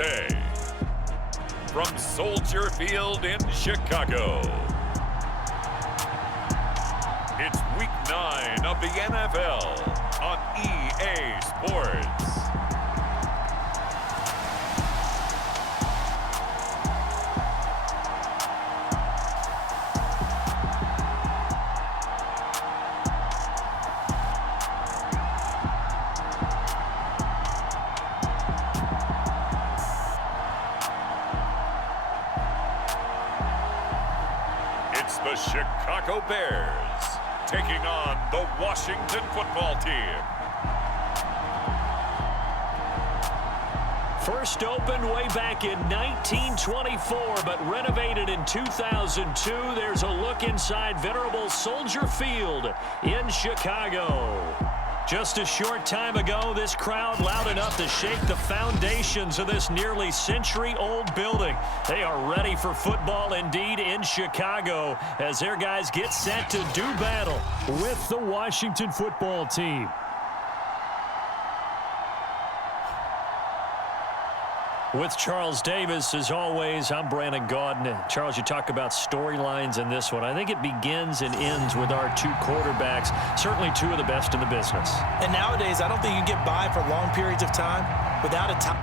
Sunday. From Soldier Field in Chicago, it's Week 9 of the NFL on EA Sports. The Chicago Bears taking on the Washington football team. First opened way back in 1924, but renovated in 2002. There's a look inside venerable Soldier Field in Chicago. Just a short time ago, this crowd loud enough to shake the foundations of this nearly century-old building. They are ready for football indeed in Chicago as their guys get set to do battle with the Washington football team. With Charles Davis, as always, I'm Brandon Gaudin. Charles, you talk about storylines in this one. I think it begins and ends with our two quarterbacks, certainly two of the best in the business. And nowadays, I don't think you can get by for long periods of time without a top.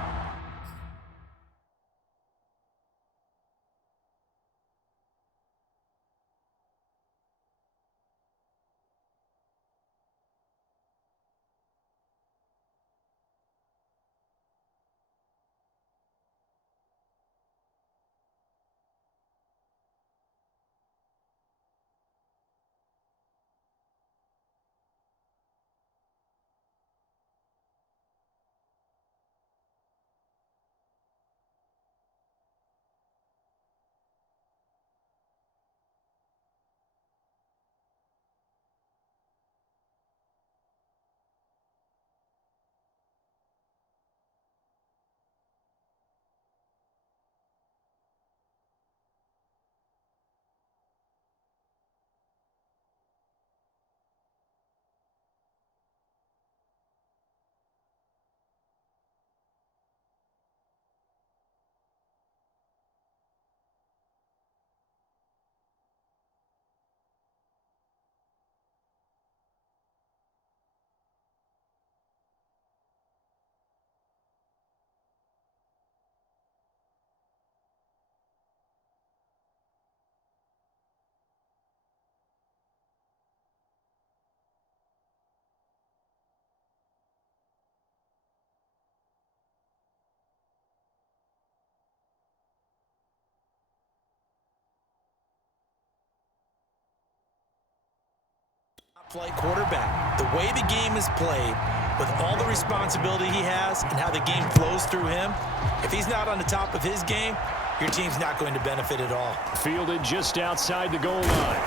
Flight quarterback. The way the game is played, with all the responsibility he has and how the game flows through him, if he's not on the top of his game, your team's not going to benefit at all. Fielded just outside the goal line.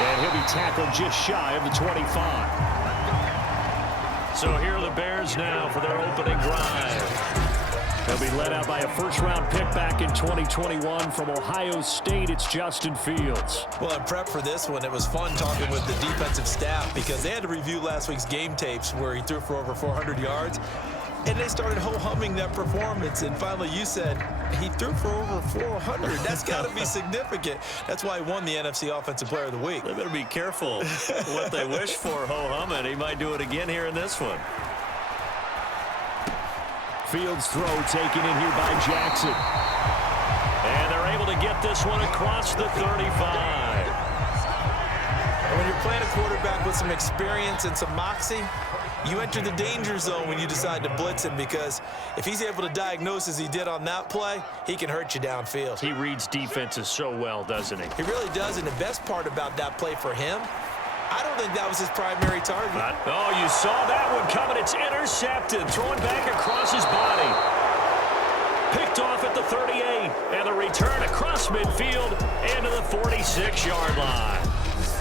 And he'll be tackled just shy of the 25. So here are the Bears now for their opening drive. They'll be led out by a first-round pick back in 2021 from Ohio State. It's Justin Fields. Well, in prep for this one, it was fun talking with the defensive staff because they had to review last week's game tapes where he threw for over 400 yards. And they started ho-humming that performance. And finally, you said he threw for over 400. That's got to be significant. That's why he won the NFC Offensive Player of the Week. They better be careful what they wish for ho-humming. He might do it again here in this one. Fields throw taken in here by Jackson. And they're able to get this one across the 35. And when you're playing a quarterback with some experience and some moxie, you enter the danger zone when you decide to blitz him, because if he's able to diagnose as he did on that play, he can hurt you downfield. He reads defenses so well, doesn't he? He really does, and the best part about that play for him, I don't think that was his primary target. Oh, you saw that one coming. It's intercepted. Throwing back across his body. Picked off at the 38. And the return across midfield into the 46-yard line.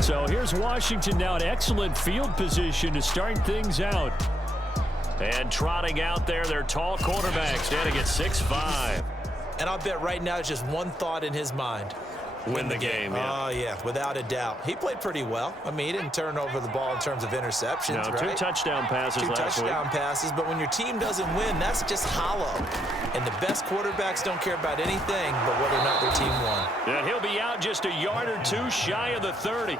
So here's Washington now in excellent field position to start things out. And trotting out there, their tall quarterback standing at 6'5". And I'll bet right now it's just one thought in his mind. win the game. Oh, yeah, without a doubt. He played pretty well. I mean, he didn't turn over the ball in terms of interceptions, No, right? 2 touchdown passes last week. 2 touchdown passes, but when your team doesn't win, that's just hollow. And the best quarterbacks don't care about anything but whether or not their team won. And he'll be out just a yard or 2 shy of the 30.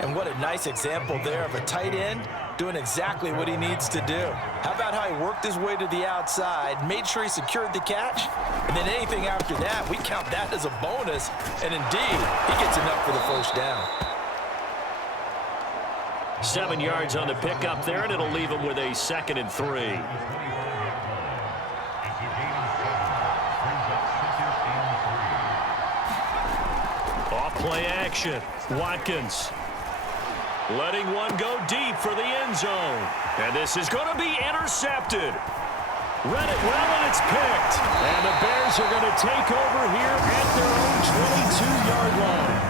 And what a nice example there of a tight end doing exactly what he needs to do. How about how he worked his way to the outside, made sure he secured the catch, and then anything after that, we count that as a bonus. And indeed, he gets enough for the first down. 7 yards on the pickup there, and it'll leave him with a 2nd and 3. Off play action. Watkins letting one go deep for the end zone. And this is going to be intercepted. Read it well, and it's picked. And the Bears are going to take over here at their own 22-yard line.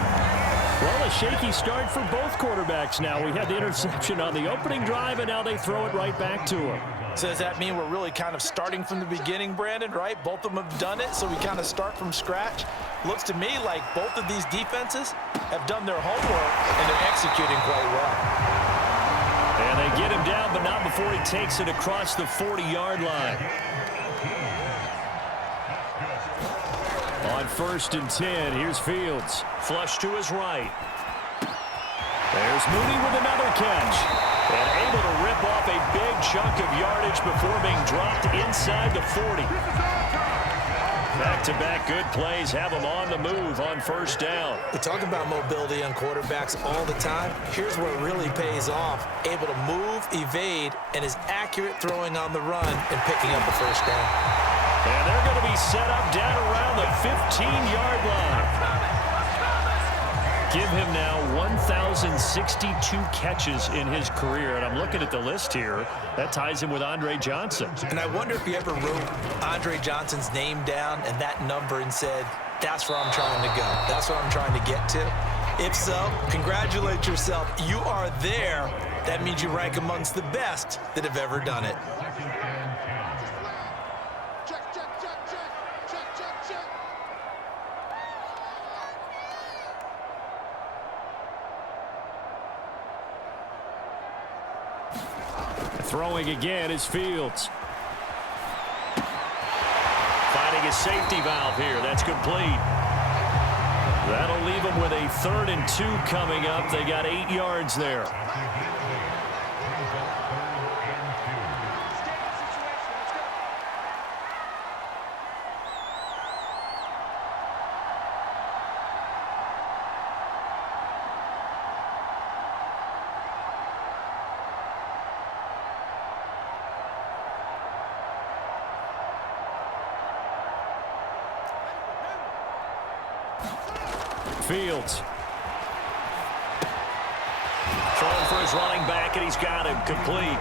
Well, a shaky start for both quarterbacks now. We had the interception on the opening drive, and now they throw it right back to him. So does that mean we're really kind of starting from the beginning, Brandon, right? Both of them have done it, so we kind of start from scratch. Looks to me like both of these defenses have done their homework, and they're executing quite well. And they get him down, but not before he takes it across the 40-yard line. On 1st and 10, here's Fields. Flush to his right. There's Mooney with another catch. And able to rip off a big chunk of yardage before being dropped inside the 40. Back-to-back good plays have him on the move on 1st down. We talk about mobility on quarterbacks all the time. Here's where it really pays off. Able to move, evade, and is accurate throwing on the run and picking up the 1st down. And they're going to be set up down around the 15-yard line. Give him now 1,062 catches in his career. And I'm looking at the list here. That ties him with Andre Johnson. And I wonder if you ever wrote Andre Johnson's name down and that number and said, that's where I'm trying to go. That's where I'm trying to get to. If so, congratulate yourself. You are there. That means you rank amongst the best that have ever done it. Throwing again is Fields. Finding his safety valve here. That's complete. That'll leave him with a 3rd and 2 coming up. They got 8 yards there. Fields. Throwing for his running back, and he's got him complete.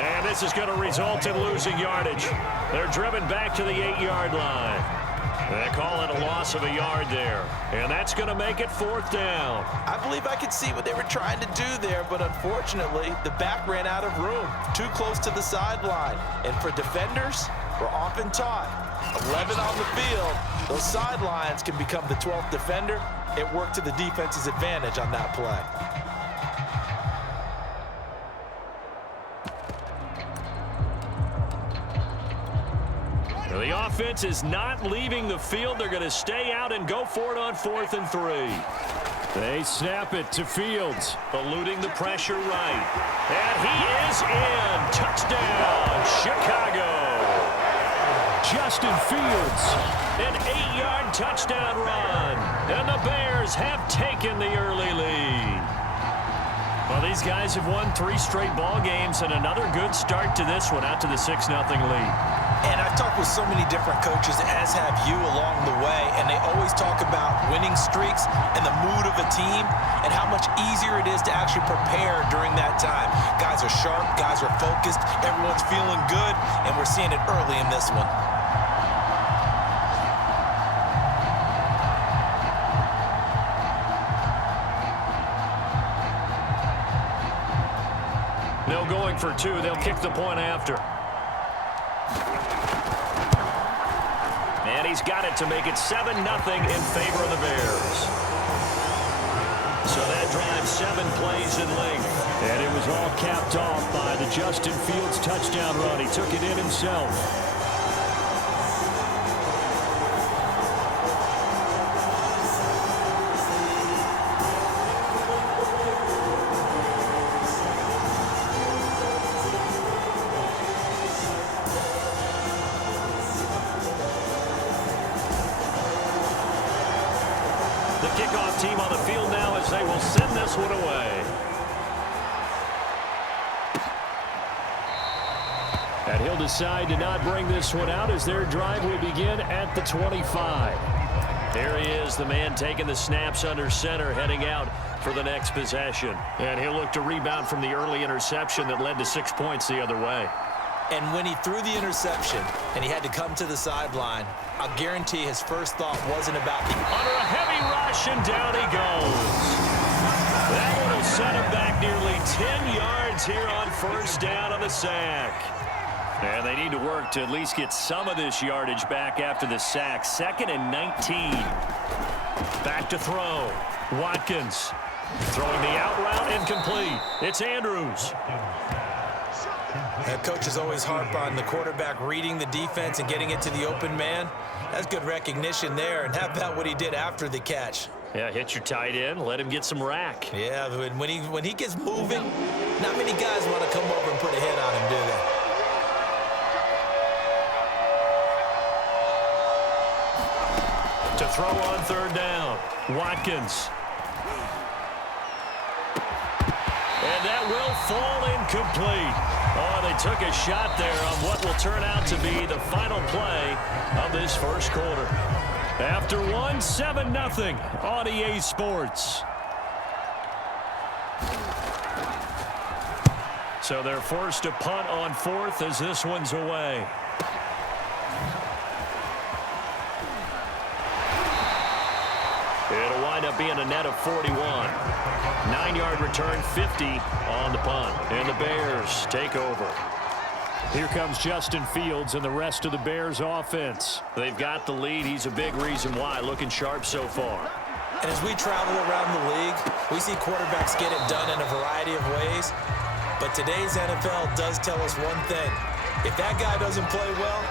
And this is going to result in losing yardage. They're driven back to the 8-yard line. They call it a loss of a yard there. And that's going to make it 4th down. I believe I could see what they were trying to do there, but unfortunately, the back ran out of room. Too close to the sideline. And for defenders, we're often taught 11 on the field, those sidelines can become the 12th defender. It worked to the defense's advantage on that play. The offense is not leaving the field. They're going to stay out and go for it on 4th and 3. They snap it to Fields, eluding the pressure right. And he is in. Touchdown, Chicago. Justin Fields, an 8-yard touchdown run. And the Bears have taken the early lead. Well, these guys have won 3 straight ball games and another good start to this one out to the 6-0 lead. And I've talked with so many different coaches, as have you along the way, and they always talk about winning streaks and the mood of a team and how much easier it is to actually prepare during that time. Guys are sharp, guys are focused, everyone's feeling good, and we're seeing it early in this one. No going for 2. They'll kick the point after. And he's got it to make it 7-0 in favor of the Bears. So that drive 7 plays in length. And it was all capped off by the Justin Fields touchdown run. He took it in himself. The kickoff team on the field now as they will send this one away. And he'll decide to not bring this one out as their drive will begin at the 25. There he is, the man taking the snaps under center, heading out for the next possession. And he'll look to rebound from the early interception that led to 6 points the other way. And when he threw the interception and he had to come to the sideline, I'll guarantee his first thought wasn't about the... Under a heavy rush, and down he goes. That one will set him back nearly 10 yards here on first down on the sack. And they need to work to at least get some of this yardage back after the sack. 2nd and 19. Back to throw. Watkins throwing the out route, incomplete. It's Andrews. Coaches always harp on the quarterback reading the defense and getting it to the open man. That's good recognition there. And how about what he did after the catch? Yeah, hit your tight end, let him get some rack. Yeah, when he gets moving, not many guys want to come over and put a hit on him, do they? To throw on third down, Watkins. And that will fall incomplete. Oh, they took a shot there on what will turn out to be the final play of this first quarter. After one, 7-0 on EA Sports. So they're forced to punt on 4th as this one's away. It'll wind up being a net of 41. 9-yard return, 50 on the punt. And the Bears take over. Here comes Justin Fields and the rest of the Bears offense. They've got the lead. He's a big reason why. Looking sharp so far. And as we travel around the league, we see quarterbacks get it done in a variety of ways. But today's NFL does tell us one thing. If that guy doesn't play well,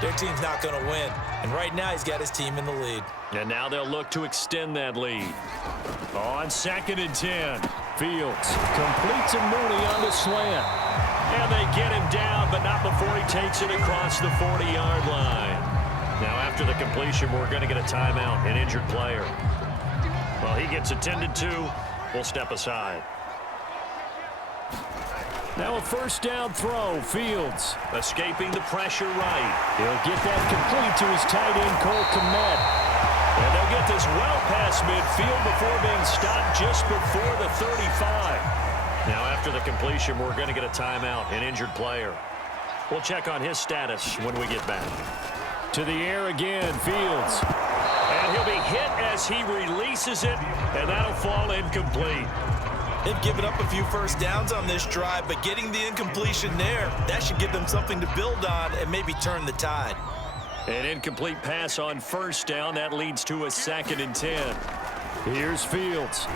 their team's not going to win. And right now, he's got his team in the lead. And now they'll look to extend that lead. On 2nd and 10, Fields completes a Mooney on the slant. And they get him down, but not before he takes it across the 40-yard line. Now, after the completion, we're going to get a timeout, an injured player. Well, he gets attended to. We'll step aside. Now a first down throw. Fields escaping the pressure right. He'll get that complete to his tight end, Cole Kmet. And they'll get this well past midfield before being stopped just before the 35. Now after the completion, we're going to get a timeout, an injured player. We'll check on his status when we get back. To the air again, Fields. And he'll be hit as he releases it, and that'll fall incomplete. They've given up a few first downs on this drive, but getting the incompletion there, that should give them something to build on and maybe turn the tide. An incomplete pass on first down. That leads to a 2nd and 10. Here's Fields.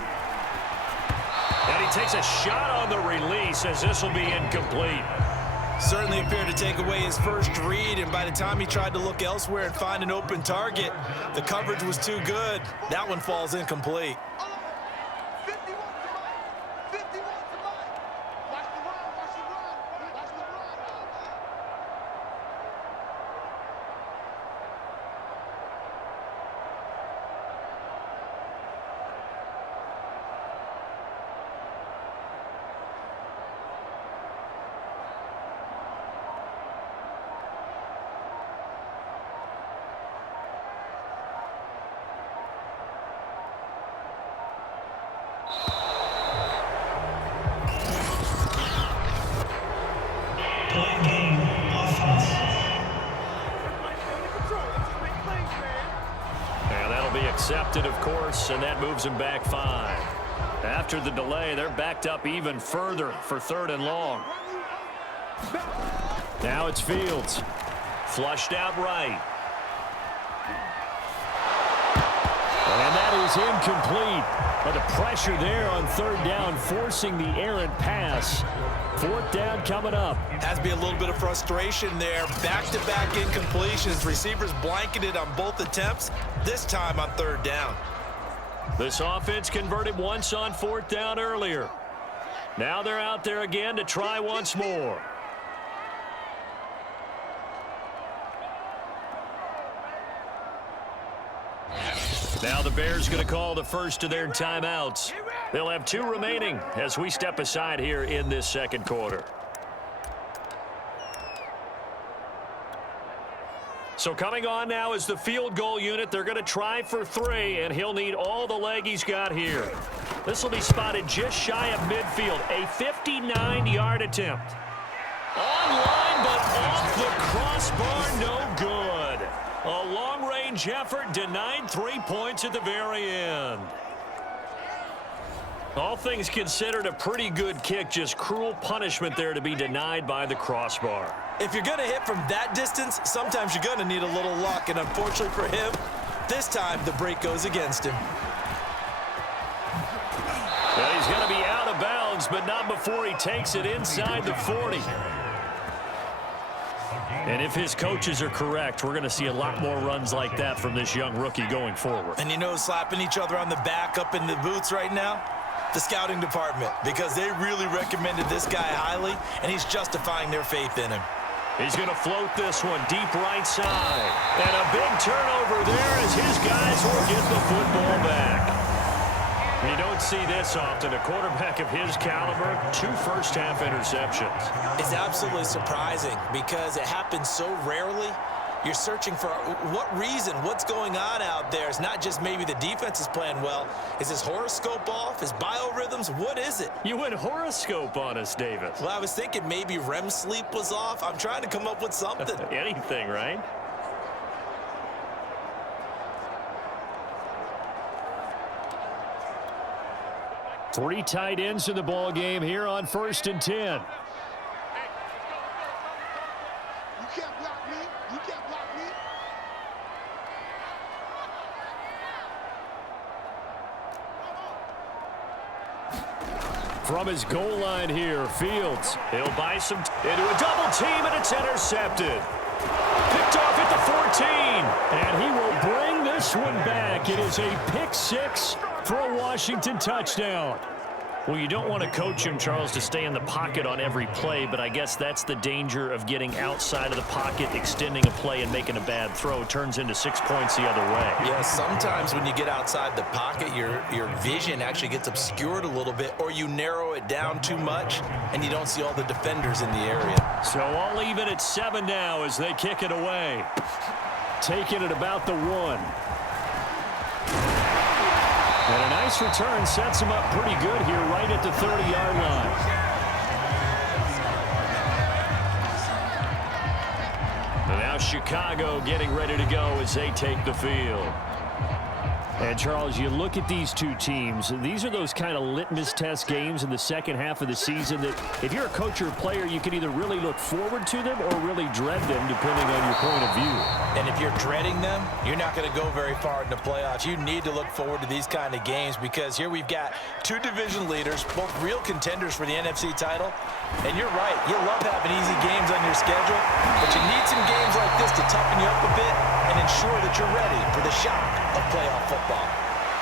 And he takes a shot on the release as this will be incomplete. Certainly appeared to take away his first read, and by the time he tried to look elsewhere and find an open target, the coverage was too good. That one falls incomplete. Accepted, of course, and that moves him back 5. After the delay, they're backed up even further for 3rd and long. Now it's Fields. Flushed out right. that is incomplete. But the pressure there on third down, forcing the errant pass. Fourth down coming up. Has to be a little bit of frustration there. Back-to-back incompletions. Receivers blanketed on both attempts, this time on third down. This offense converted once on fourth down earlier. Now they're out there again to try once more. Now the Bears going to call the first of their timeouts. They'll have 2 remaining as we step aside here in this second quarter. So coming on now is the field goal unit. They're going to try for 3, and he'll need all the leg he's got here. This will be spotted just shy of midfield. A 59-yard attempt. Online, but off the crossbar, no good. A long-range effort denied 3 points at the very end. All things considered, a pretty good kick. Just cruel punishment there to be denied by the crossbar. If you're going to hit from that distance, sometimes you're going to need a little luck. And unfortunately for him, this time the break goes against him. Well, he's going to be out of bounds, but not before he takes it inside the 40. And if his coaches are correct, we're going to see a lot more runs like that from this young rookie going forward. And you know, slapping each other on the back up in the booths right now? The scouting department, because they really recommended this guy highly, and he's justifying their faith in him. He's going to float this one deep right side. And a big turnover there as his guys will get the football back. You don't see this often. A quarterback of his caliber, 2 first-half interceptions. It's absolutely surprising because it happens so rarely. You're searching for what reason, what's going on out there. It's not just maybe the defense is playing well. Is his horoscope off? His biorhythms? What is it? You went horoscope on us, David. Well, I was thinking maybe REM sleep was off. I'm trying to come up with something. Anything, right? Three tight ends in the ball game here on 1st and 10. You can't block me. You can't block me. From his goal line here, Fields. He'll buy some into a double team, and it's intercepted. Picked off at the 14, and he will bring this one back. It is a pick 6 for a Washington touchdown. Well, you don't want to coach him, Charles, to stay in the pocket on every play, but I guess that's the danger of getting outside of the pocket, extending a play, and making a bad throw. It turns into 6 points the other way. Yeah, sometimes when you get outside the pocket, your vision actually gets obscured a little bit, or you narrow it down too much, and you don't see all the defenders in the area. So all even at 7 now as they kick it away. Taking it about the 1. And a nice return sets him up pretty good here right at the 30-yard line. And now Chicago getting ready to go as they take the field. And, Charles, you look at these two teams, these are those kind of litmus test games in the second half of the season that if you're a coach or a player, you can either really look forward to them or really dread them, depending on your point of view. And if you're dreading them, you're not going to go very far in the playoffs. You need to look forward to these kind of games because here we've got 2 division leaders, both real contenders for the NFC title. And you're right, you love having easy games on your schedule, but you need some games like this to toughen you up a bit and ensure that you're ready for the shock of playoff football.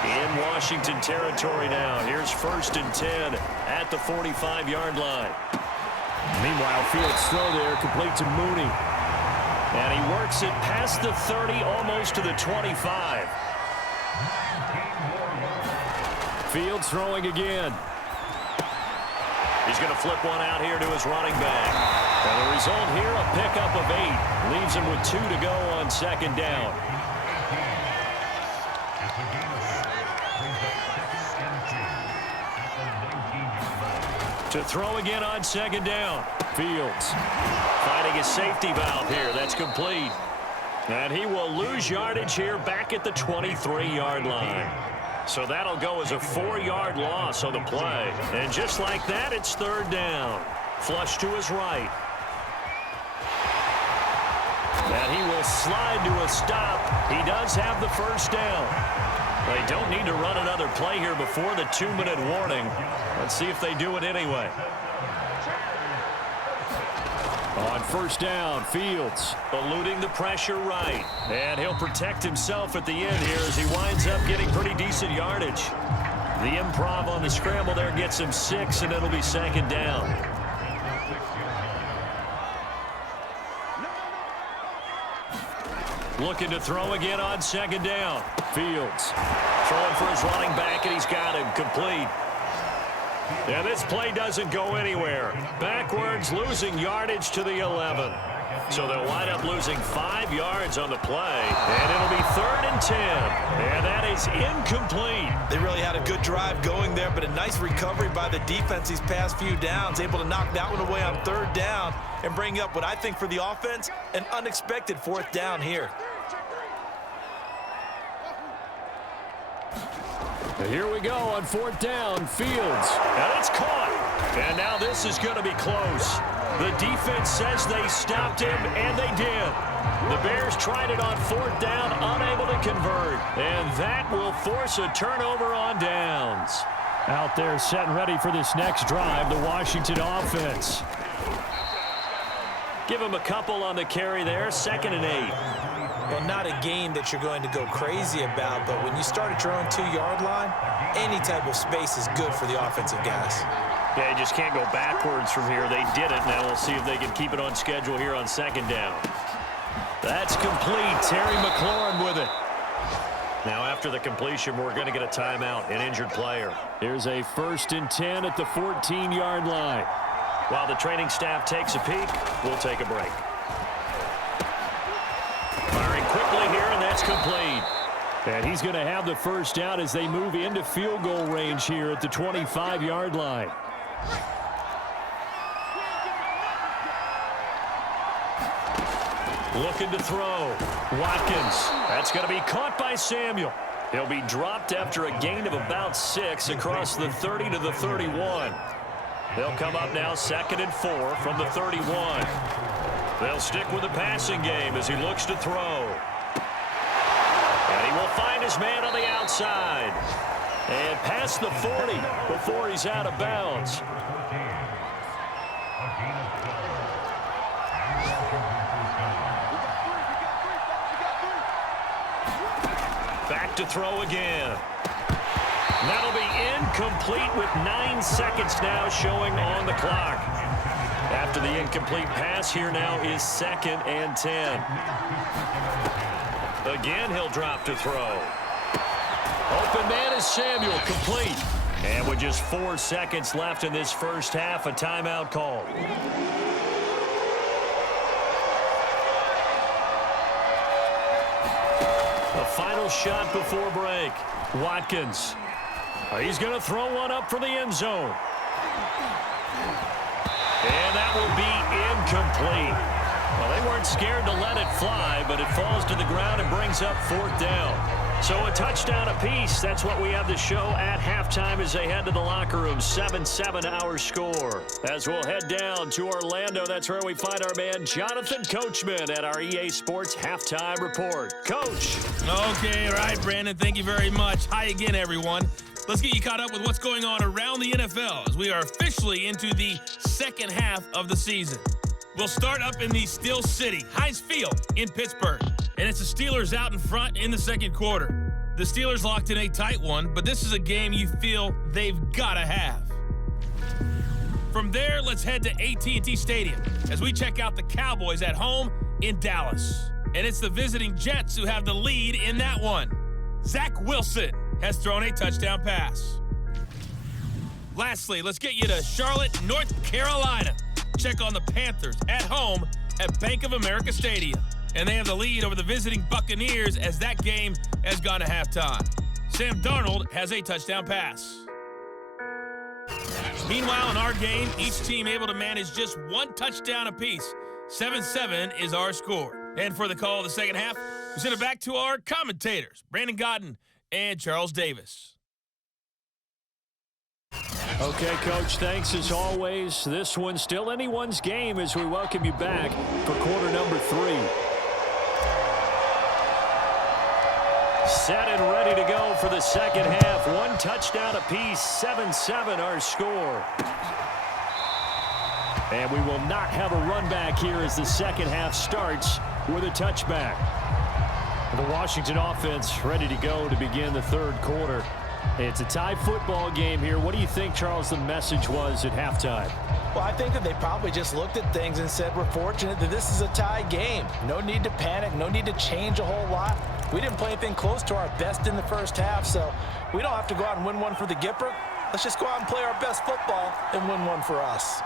In Washington territory now. Here's 1st and 10 at the 45-yard line. Meanwhile, Fields throw there, complete to Mooney. And he works it past the 30, almost to the 25. Fields throwing again. He's going to flip one out here to his running back. And the result here, a pickup of 8. Leaves him with 2 to go on 2nd down. To throw again on 2nd down. Fields finding a safety valve here. That's complete. And he will lose yardage here back at the 23-yard line. So that'll go as a 4-yard loss on the play. And just like that, it's 3rd down. Flush to his right. And he will slide to a stop. He does have the 1st down. They don't need to run another play here before the 2-minute warning. Let's see if they do it anyway. On first down, Fields eluding the pressure right. And he'll protect himself at the end here as he winds up getting pretty decent yardage. The improv on the scramble there gets him 6, and it'll be second down. Looking to throw again on second down. Fields throwing for his running back, and he's got him complete. And this play doesn't go anywhere. Backwards, losing yardage to the 11. So they'll wind up losing 5 yards on the play. And it'll be 3rd and 10. And that is incomplete. They really had a good drive going there, but a nice recovery by the defense these past few downs. Able to knock that one away on 3rd down and bring up what I think for the offense, an unexpected 4th down here. Here we go on 4th down. Fields. And it's caught. And now this is going to be close. The defense says they stopped him, and they did. The Bears tried it on 4th down, unable to convert. And that will force a turnover on downs. Out there set and ready for this next drive, the Washington offense. Give him a couple on the carry there, 2nd and 8. Well, not a game that you're going to go crazy about, but when you start at your own 2-yard line, any type of space is good for the offensive guys. Yeah, you just can't go backwards from here. They did it. Now we'll see if they can keep it on schedule here on 2nd down. That's complete. Terry McLaurin with it. Now after the completion, we're going to get a timeout, an injured player. Here's a 1st and 10 at the 14-yard line. While the training staff takes a peek, we'll take a break. Firing quickly here, and that's complete. And he's going to have the 1st down as they move into field goal range here at the 25-yard line. Looking to throw. Watkins. That's going to be caught by Samuel. He'll be dropped after a gain of about 6 across the 30 to the 31. They'll come up now 2nd and 4 from the 31. They'll stick with the passing game as he looks to throw. And he will find his man on the outside. And past the 40 before he's out of bounds. Back to throw again. That'll be incomplete with 9 seconds now showing on the clock. After the incomplete pass, here now is 2nd and 10. Again, he'll drop to throw. Open man is Samuel, complete. And with just 4 seconds left in this first half, a timeout call. The final shot before break. Watkins. He's going to throw one up for the end zone. And that will be incomplete. Well, they weren't scared to let it fly, but it falls to the ground and brings up 4th down. So a touchdown apiece. That's what we have to show at halftime as they head to the locker room. 7-7 our score. As we'll head down to Orlando, that's where we find our man Jonathan Coachman at our EA Sports Halftime Report. Coach. Okay, right, Brandon. Thank you very much. Hi again, everyone. Let's get you caught up with what's going on around the NFL as we are officially into the second half of the season. We'll start up in the Steel City, Heinz Field in Pittsburgh. And it's the Steelers out in front in the second quarter. The Steelers locked in a tight one, but this is a game you feel they've got to have. From there, let's head to AT&T Stadium as we check out the Cowboys at home in Dallas. And it's the visiting Jets who have the lead in that one. Zach Wilson has thrown a touchdown pass. Lastly, let's get you to Charlotte, North Carolina. Check on the Panthers at home at Bank of America Stadium. And they have the lead over the visiting Buccaneers as that game has gone to halftime. Sam Darnold has a touchdown pass. Meanwhile, in our game, each team able to manage just 1 touchdown apiece. 7-7 is our score. And for the call of the second half, we send it back to our commentators, Brandon Godden and Charles Davis. Okay, Coach, thanks as always. This one's still anyone's game as we welcome you back for quarter number 3. Set and ready to go for the second half. One touchdown apiece, 7-7 our score. And we will not have a run back here as the second half starts with a touchback. The Washington offense ready to go to begin the third quarter. It's a tie football game here. What do you think, Charles, the message was at halftime? Well, I think that they probably just looked at things and said, we're fortunate that this is a tie game. No need to panic, no need to change a whole lot. We didn't play anything close to our best in the first half, so we don't have to go out and win one for the Gipper. Let's just go out and play our best football and win one for us.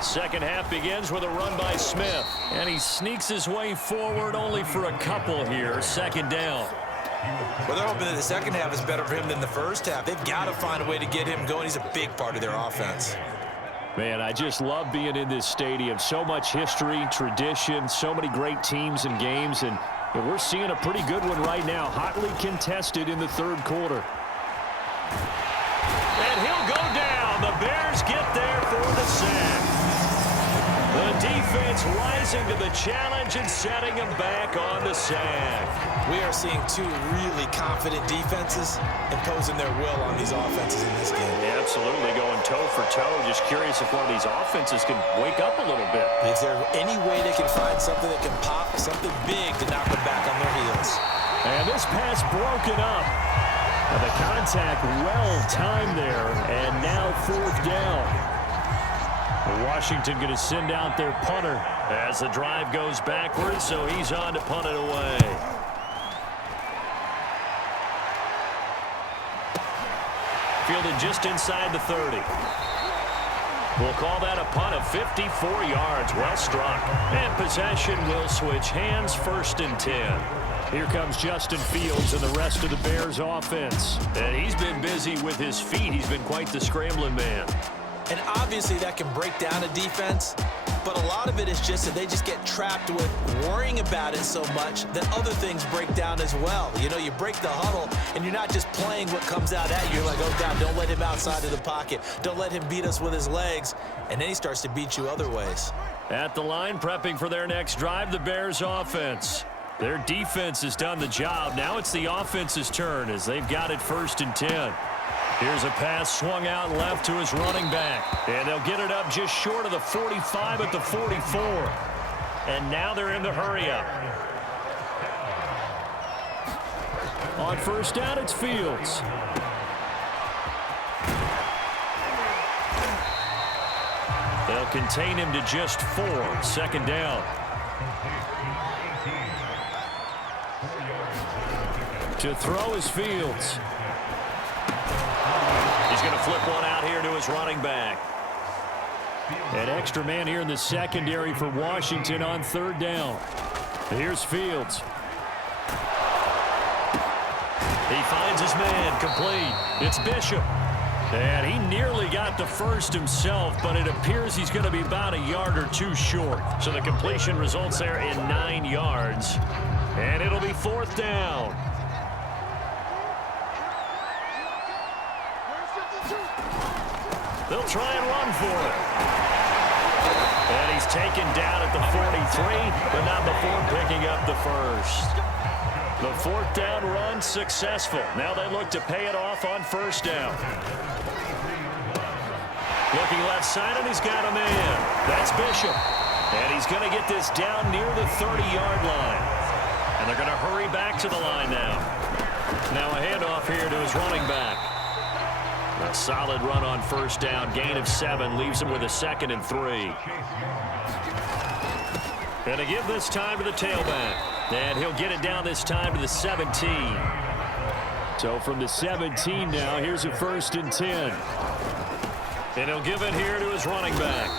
Second half begins with a run by Smith, and he sneaks his way forward only for a couple here. Second down. Well, they're hoping that the second half is better for him than the first half. They've got to find a way to get him going. He's a big part of their offense. Man, I just love being in this stadium. So much history, tradition, so many great teams and games, and we're seeing a pretty good one right now. Hotly contested in the third quarter. And he'll go down. The Bears get there for the sack. The defense rising to the challenge and setting them back on the sack. We are seeing two really confident defenses imposing their will on these offenses in this game. Yeah, absolutely, going toe for toe. Just curious if one of these offenses can wake up a little bit. Is there any way they can find something that can pop, something big to knock them back on their heels? And this pass broken up. And the contact well-timed there, and now fourth down. Washington going to send out their punter as the drive goes backwards, so he's on to punt it away. Fielded just inside the 30. We'll call that a punt of 54 yards. Well struck. And possession will switch hands, 1st and 10. Here comes Justin Fields and the rest of the Bears offense. And he's been busy with his feet. He's been quite the scrambling man. And obviously that can break down a defense, but a lot of it is just that they just get trapped with worrying about it so much that other things break down as well. You know, you break the huddle, and you're not just playing what comes out at you. You're like, oh, God, don't let him outside of the pocket. Don't let him beat us with his legs. And then he starts to beat you other ways. At the line, prepping for their next drive, the Bears offense. Their defense has done the job. Now it's the offense's turn as they've got it 1st and 10. Here's a pass swung out left to his running back. And they'll get it up just short of the 45 at the 44. And now they're in the hurry-up. On 1st down, it's Fields. They'll contain him to just 4. 2nd down. To throw is Fields. He's going to flip one out here to his running back. An extra man here in the secondary for Washington on 3rd down. Here's Fields. He finds his man, complete. It's Bishop. And he nearly got the first himself, but it appears he's going to be about a yard or two short. So the completion results there in 9 yards. And it'll be 4th down. They'll try and run for it. And he's taken down at the 43, but not before picking up the first. The 4th down run successful. Now they look to pay it off on 1st down. Looking left side, and he's got a man. That's Bishop. And he's going to get this down near the 30-yard line. And they're going to hurry back to the line now. Now a handoff here to his running back. A solid run on 1st down. Gain of 7 leaves him with a 2nd and 3. And to give this time to the tailback. And he'll get it down this time to the 17. So from the 17 now, here's a 1st and 10. And he'll give it here to his running back.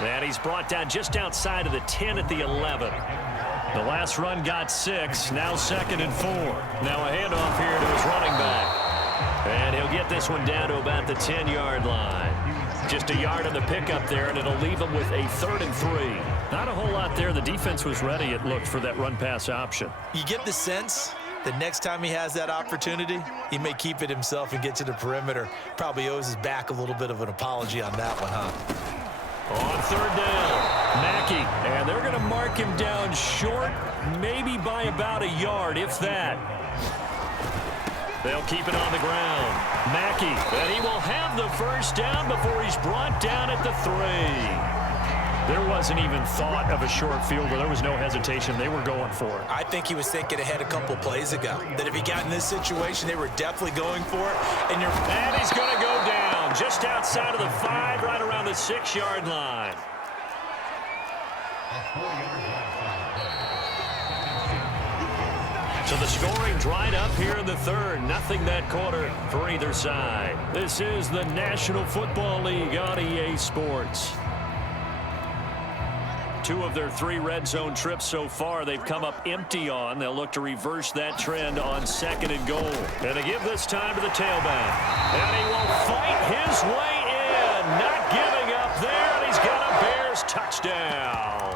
And he's brought down just outside of the 10 at the 11. The last run got 6. Now 2nd and 4. Now a handoff here to his running back. And he'll get this one down to about the 10-yard line. Just a yard on the pickup there, and it'll leave him with a 3rd and 3. Not a whole lot there. The defense was ready, it looked, for that run-pass option. You get the sense that next time he has that opportunity, he may keep it himself and get to the perimeter. Probably owes his back a little bit of an apology on that one, huh? On third down, Mackey, and they're going to mark him down short, maybe by about a yard, if that. They'll keep it on the ground. Mackey, and he will have the first down before he's brought down at the 3. There wasn't even thought of a short field goal. There was no hesitation. They were going for it. I think he was thinking ahead a couple plays ago, that if he got in this situation, they were definitely going for it. And he's going to go down just outside of the 5, right around the 6-yard line. So the scoring dried up here in the 3rd. Nothing that quarter for either side. This is the National Football League on EA Sports. 2 of their 3 red zone trips so far they've come up empty on. They'll look to reverse that trend on 2nd and goal. And to give this time to the tailback. And he will fight his way in. Not giving up there. And he's got a Bears touchdown.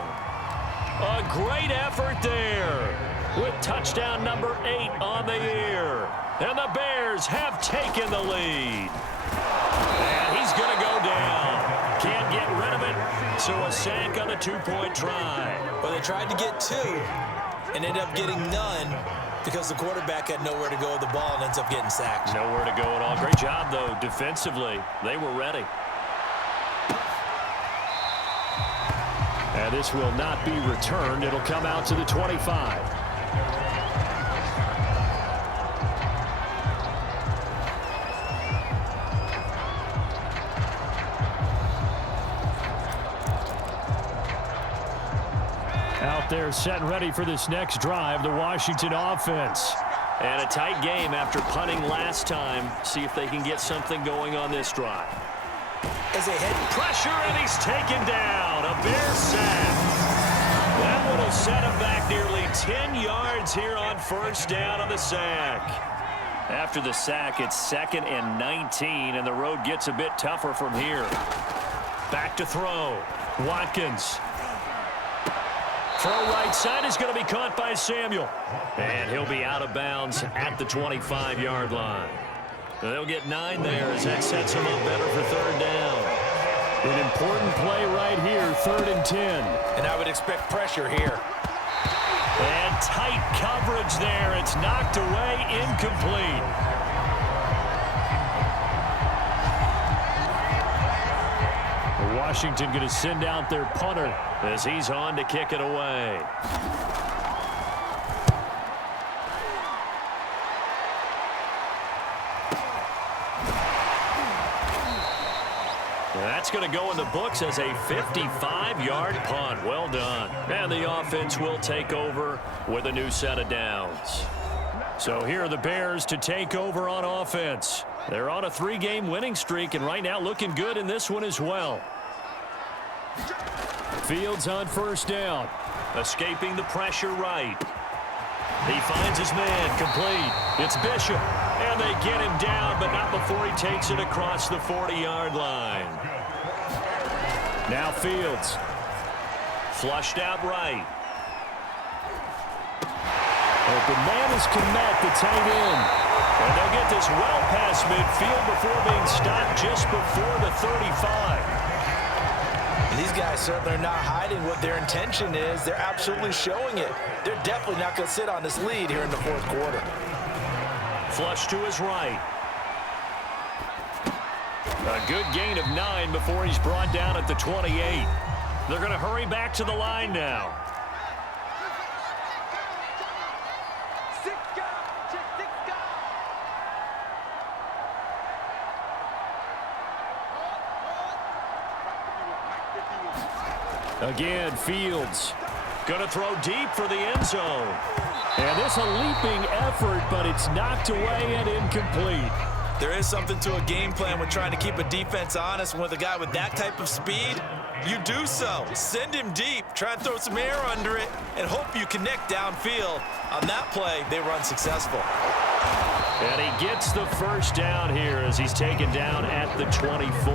A great effort there with touchdown number 8 on the year. And the Bears have taken the lead. And he's going to go down. Can't get rid of it. So a sack on the 2-point try. Well, they tried to get 2 and ended up getting none because the quarterback had nowhere to go with the ball and ends up getting sacked. Nowhere to go at all. Great job, though, defensively. They were ready. And this will not be returned. It'll come out to the 25. Out there set and ready for this next drive, the Washington offense. And a tight game after punting last time. See if they can get something going on this drive. As they head pressure, and he's taken down. A Bear sack. That one will set him back nearly 10 yards here on first down on the sack. After the sack, it's 2nd and 19, and the road gets a bit tougher from here. Back to throw. Watkins. Throw right side is going to be caught by Samuel. And he'll be out of bounds at the 25-yard line. They'll get 9 there as that sets him up better for 3rd down. An important play right here, 3rd and 10. And I would expect pressure here. And tight coverage there. It's knocked away, incomplete. Washington going to send out their punter as he's on to kick it away. That's going to go in the books as a 55-yard punt. Well done. And the offense will take over with a new set of downs. So here are the Bears to take over on offense. They're on a 3-game winning streak, and right now looking good in this one as well. Fields on first down. Escaping the pressure right. He finds his man, complete. It's Bishop, and they get him down, but not before he takes it across the 40-yard line. Now Fields. Flushed out right. Open man is Kmet, the tight end. And they'll get this well past midfield before being stopped just before the 35. And these guys certainly are not hiding what their intention is. They're absolutely showing it. They're definitely not going to sit on this lead here in the 4th quarter. Flush to his right. A good gain of 9 before he's brought down at the 28. They're going to hurry back to the line now. Again, Fields going to throw deep for the end zone. And this a leaping effort, but it's knocked away and incomplete. There is something to a game plan with trying to keep a defense honest. With a guy with that type of speed, you do so. Send him deep, try and throw some air under it, and hope you connect downfield. On that play, they were unsuccessful. And he gets the first down here as he's taken down at the 24.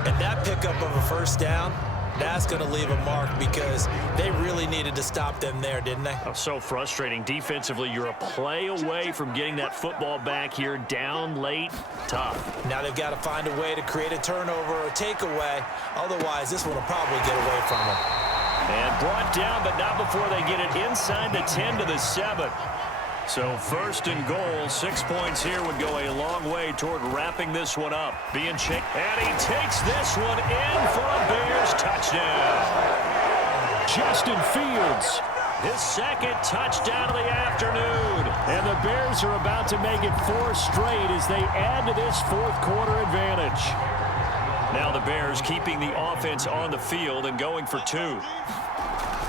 And that pickup of a first down That's going to leave a mark because they really needed to stop them there, didn't they? Oh, so frustrating. Defensively, you're a play away from getting that football back here. Down late, tough. Now they've got to find a way to create a turnover or takeaway. Otherwise, this one will probably get away from them. And brought down, but not before they get it inside the 10 to the 7. So first and goal, 6 points here would go a long way toward wrapping this one up. Being checked, and he takes this one in for a Bears touchdown. Justin Fields, his second touchdown of the afternoon. And the Bears are about to make it 4 straight as they add to this fourth quarter advantage. Now the Bears keeping the offense on the field and going for 2.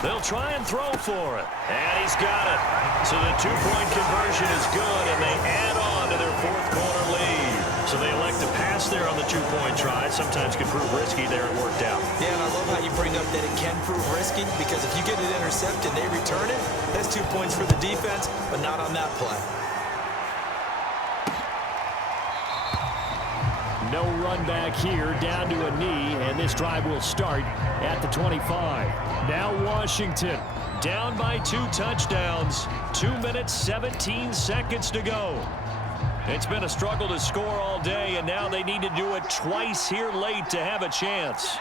They'll try and throw for it. And he's got it. So the 2-point conversion is good, and they add on to their fourth quarter lead. So they elect to pass there on the 2-point try. Sometimes can prove risky there. It worked out. Yeah, and I love how you bring up that it can prove risky because if you get it intercepted and they return it, that's 2 points for the defense, but not on that play. No run back here, down to a knee, and this drive will start at the 25. Now Washington down by 2 touchdowns. 2 minutes, 17 seconds to go. It's been a struggle to score all day, and now they need to do it twice here late to have a chance.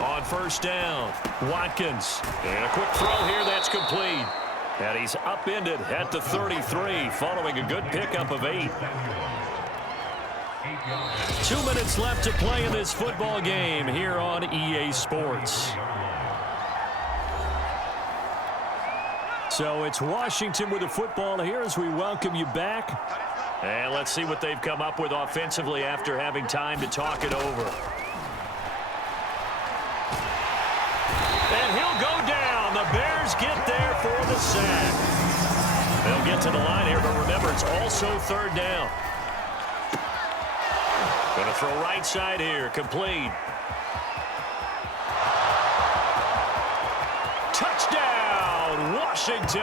On first down, Watkins. And a quick throw here that's complete. And he's upended at the 33 following a good pickup of 8. 2 minutes left to play in this football game here on EA Sports. So it's Washington with the football here as we welcome you back. And let's see what they've come up with offensively after having time to talk it over. And he'll go down. The Bears get there for the sack. They'll get to the line here, but remember, it's also third down. Going to throw right side here, complete. Touchdown, Washington.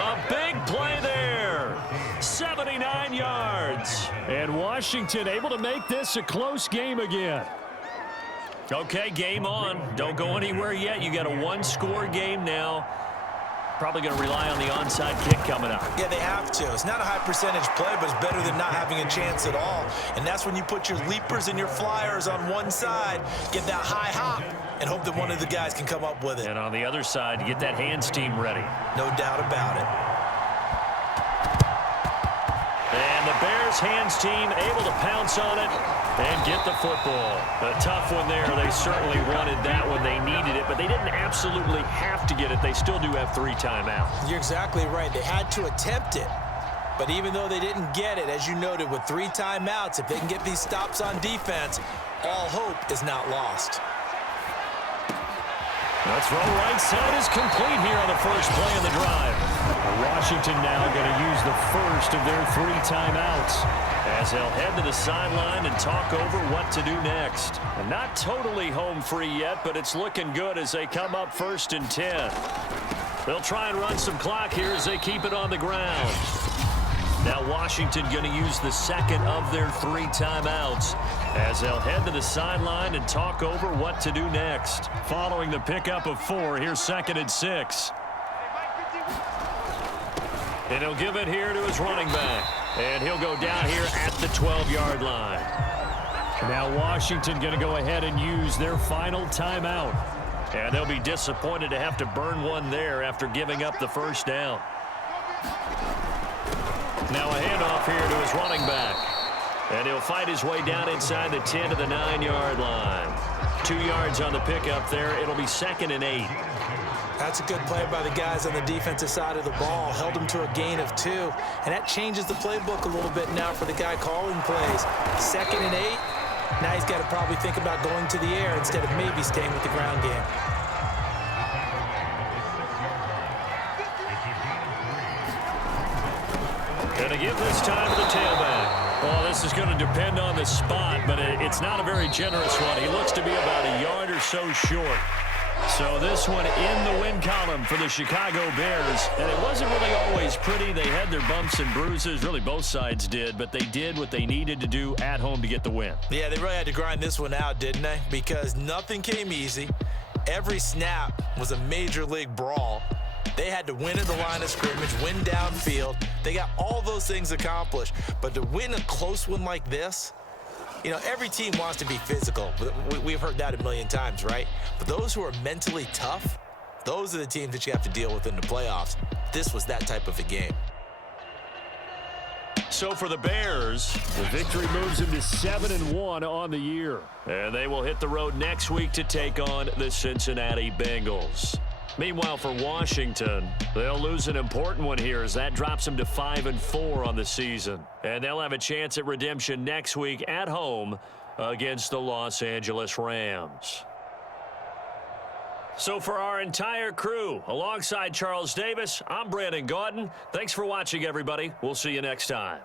A big play there. 79 yards. And Washington able to make this a close game again. Okay, game on. Don't go anywhere yet. You got a 1-score game now. Probably going to rely on the onside kick coming up. Yeah, they have to. It's not a high percentage play, but it's better than not having a chance at all. And that's when you put your leapers and your flyers on one side, get that high hop, and hope that one of the guys can come up with it. And on the other side, you get that hands team ready. No doubt about it. And the Bears hands team able to pounce on it and get the football. A tough one there. They certainly wanted that when they needed it, but they didn't absolutely have to get it. They still do have 3 timeouts. You're exactly right. They had to attempt it. But even though they didn't get it, as you noted, with 3 timeouts, if they can get these stops on defense, all hope is not lost. The throw right side is complete here on the first play of the drive. Washington now going to use the first of their 3 timeouts as they'll head to the sideline and talk over what to do next. And not totally home free yet, but it's looking good as they come up 1st and 10. They'll try and run some clock here as they keep it on the ground. Now Washington going to use the second of their 3 timeouts as they'll head to the sideline and talk over what to do next. Following the pickup of 4, here's 2nd and 6. And he'll give it here to his running back. And he'll go down here at the 12-yard line. Now Washington going to go ahead and use their final timeout. And they'll be disappointed to have to burn one there after giving up the first down. Now a handoff here to his running back. And he'll fight his way down inside the 10 to the 9-yard line. 2 yards on the pickup there. It'll be 2nd and 8. That's a good play by the guys on the defensive side of the ball. Held them to a gain of 2. And that changes the playbook a little bit now for the guy calling plays. 2nd and 8. Now he's got to probably think about going to the air instead of maybe staying with the ground game. Going to give this time to the tailback. Well, this is going to depend on the spot, but it's not a very generous one. He looks to be about a yard or so short. So this one in the win column for the Chicago Bears. And it wasn't really always pretty. They had their bumps and bruises. Really, both sides did. But they did what they needed to do at home to get the win. Yeah, they really had to grind this one out, didn't they? Because nothing came easy. Every snap was a major league brawl. They had to win at the line of scrimmage, win downfield. They got all those things accomplished. But to win a close one like this, you know, every team wants to be physical. We've heard that a million times, right? But those who are mentally tough, those are the teams that you have to deal with in the playoffs. This was that type of a game. So for the Bears, the victory moves them to 7-1 on the year. And they will hit the road next week to take on the Cincinnati Bengals. Meanwhile, for Washington, they'll lose an important one here as that drops them to 5-4 on the season. And they'll have a chance at redemption next week at home against the Los Angeles Rams. So for our entire crew, alongside Charles Davis, I'm Brandon Gaudin. Thanks for watching, everybody. We'll see you next time.